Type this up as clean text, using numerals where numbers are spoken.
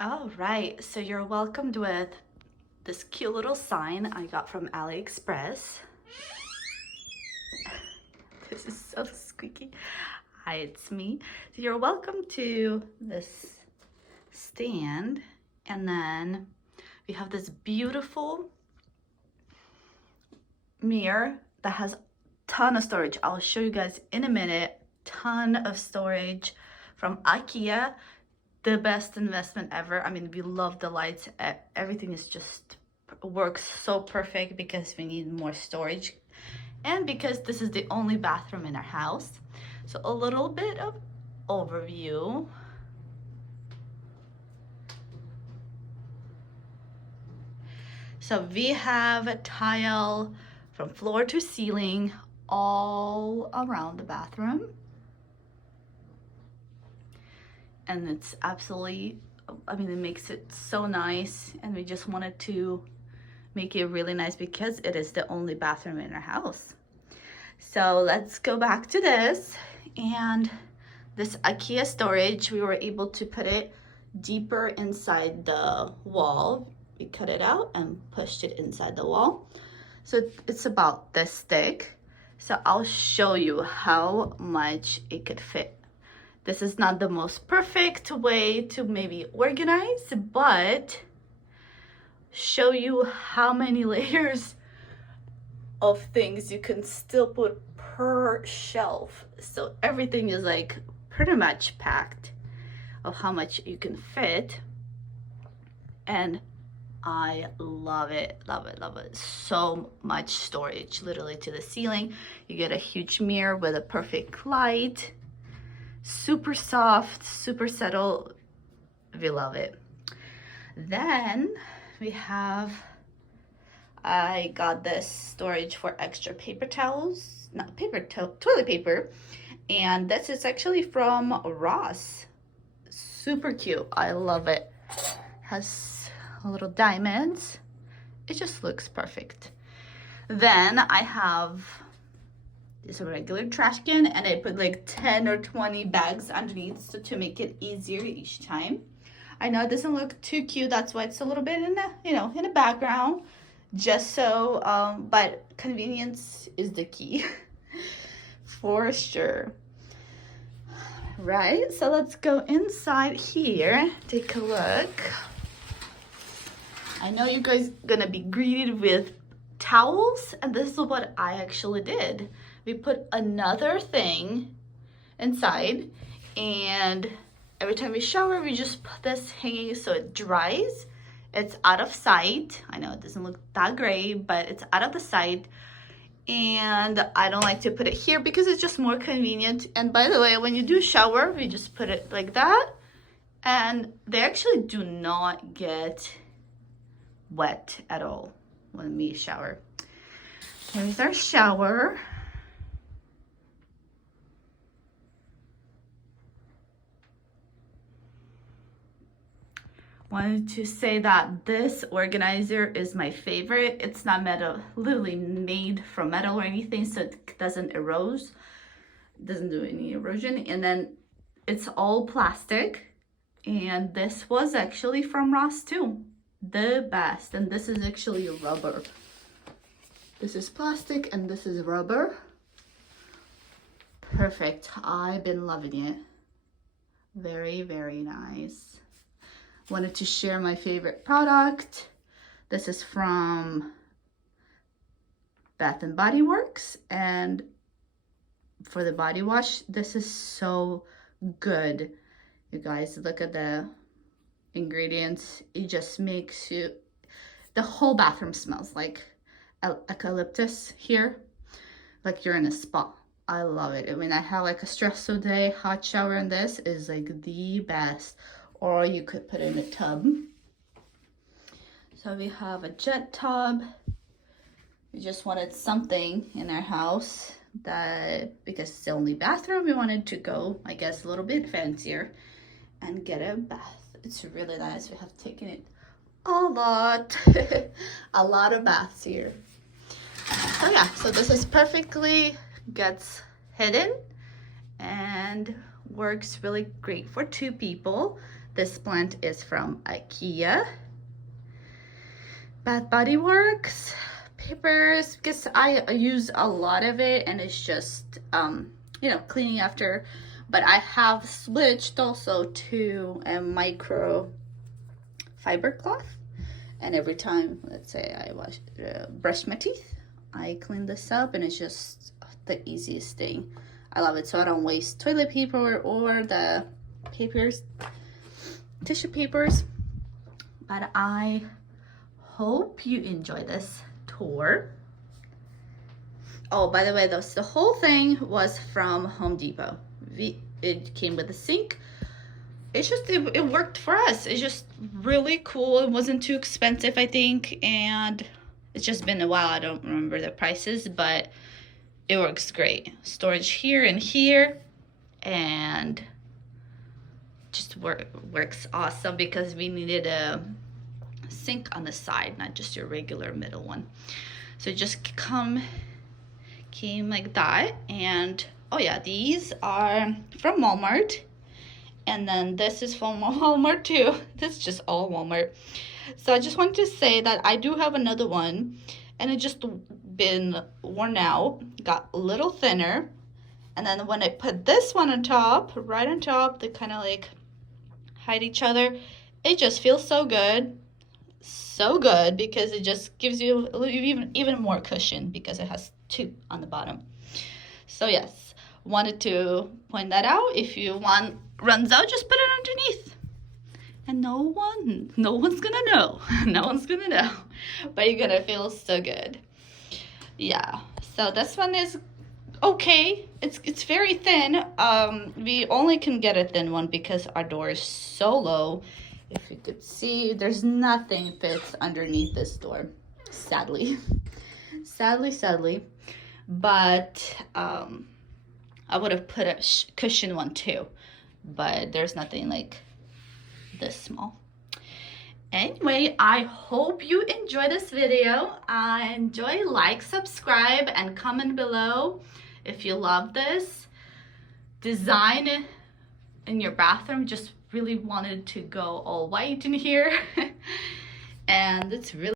All right, so you're welcomed with this cute little sign I got from Aliexpress. This is so squeaky. Hi, it's me. So you're welcome to this stand, and then we have this beautiful mirror that has a ton of storage. I'll show you guys in a minute. Ton of storage from IKEA. The best investment ever. I mean, we love the lights. Everything is just works so perfect because we need more storage and because this is the only bathroom in our house. So a little bit of overview. So we have a tile from floor to ceiling all around the bathroom. And it's absolutely, I mean, it makes it so nice, and we just wanted to make it really nice because it is the only bathroom in our house. So let's go back to this, and this IKEA storage, we were able to put it deeper inside the wall. We cut it out and pushed it inside the wall. So it's about this thick. So I'll show you how much it could fit. This is not the most perfect way to maybe organize, but show you how many layers of things you can still put per shelf. So everything is like pretty much packed of how much you can fit. And I love it, love it, love it. So much storage, literally to the ceiling. You get a huge mirror with a perfect light. Super soft, super subtle. We love it. Then we have, I got this storage for extra paper towels, not toilet paper. And this is actually from Ross. Super cute. I love it. Has little diamonds. It just looks perfect. Then I have this regular trash can, and I put like 10 or 20 bags underneath so to make it easier each time. I know it doesn't look too cute, that's why it's a little bit in the, in the background, just so, but convenience is the key for sure. Right, so let's go inside here, take a look. I know you guys gonna be greeted with towels, and this is what I actually did. We put another thing inside, and every time we shower, we just put this hanging so it dries. It's out of sight. I know it doesn't look that great, but it's out of the sight. And I don't like to put it here because it's just more convenient. And by the way, when you do shower, we just put it like that. And they actually do not get wet at all when we shower. Here's our shower. Wanted to say that this organizer is my favorite. It's not metal, literally made from metal or anything, so it doesn't erode, doesn't do any erosion. And then it's all plastic, and this was actually from Ross too, the best. And this is actually rubber. This is plastic and this is rubber. Perfect. I've been loving it. Very, very nice. Wanted to share my favorite product. This is from Bath and Body Works, and for the body wash, this is so good. You guys, look at the ingredients. It just makes you, the whole bathroom smells like eucalyptus here, like you're in a spa. I love it. I mean, I have like a stressful day, hot shower, and this is like the best. Or you could put it in a tub. So we have a jet tub. We just wanted something in our house that, because it's the only bathroom, we wanted to go, I guess, a little bit fancier and get a bath. It's really nice. We have taken it a lot, a lot of baths here. So yeah, so this is perfectly gets hidden and works really great for two people. This plant is from IKEA. Bath Body Works papers, because I use a lot of it and it's just you know, cleaning after. But I have switched also to a micro fiber cloth, and every time, let's say I brush my teeth, I clean this up, and it's just the easiest thing. I love it, so I don't waste toilet paper or the papers, tissue papers. But I hope you enjoy this tour. Oh, by the way, the whole thing was from Home Depot. It came with a sink. It's just, it worked for us. It's just really cool. It wasn't too expensive, I think, and it's just been a while. I don't remember the prices, but it works great. Storage here and here, and just works awesome, because we needed a sink on the side, not just your regular middle one. So it just came like that. And oh yeah, these are from Walmart, and then this is from Walmart too. This is just all Walmart. So I just wanted to say that I do have another one, and it just been worn out, got a little thinner. And then when I put this one on top, right on top, they kind of like hide each other. It just feels so good. So good, because it just gives you even more cushion, because it has two on the bottom. So yes, wanted to point that out. If you want runs out, just put it underneath, and no one's gonna know. No one's gonna know, but you're gonna feel so good. Yeah, so this one is okay. It's very thin. We only can get a thin one because our door is so low. If you could see, there's nothing fits underneath this door, sadly. Sadly. But I would have put a cushion one too, but there's nothing like this small. Anyway, I hope you enjoy this video. Like, subscribe, and comment below if you love this design in your bathroom. Just really wanted to go all white in here and it's really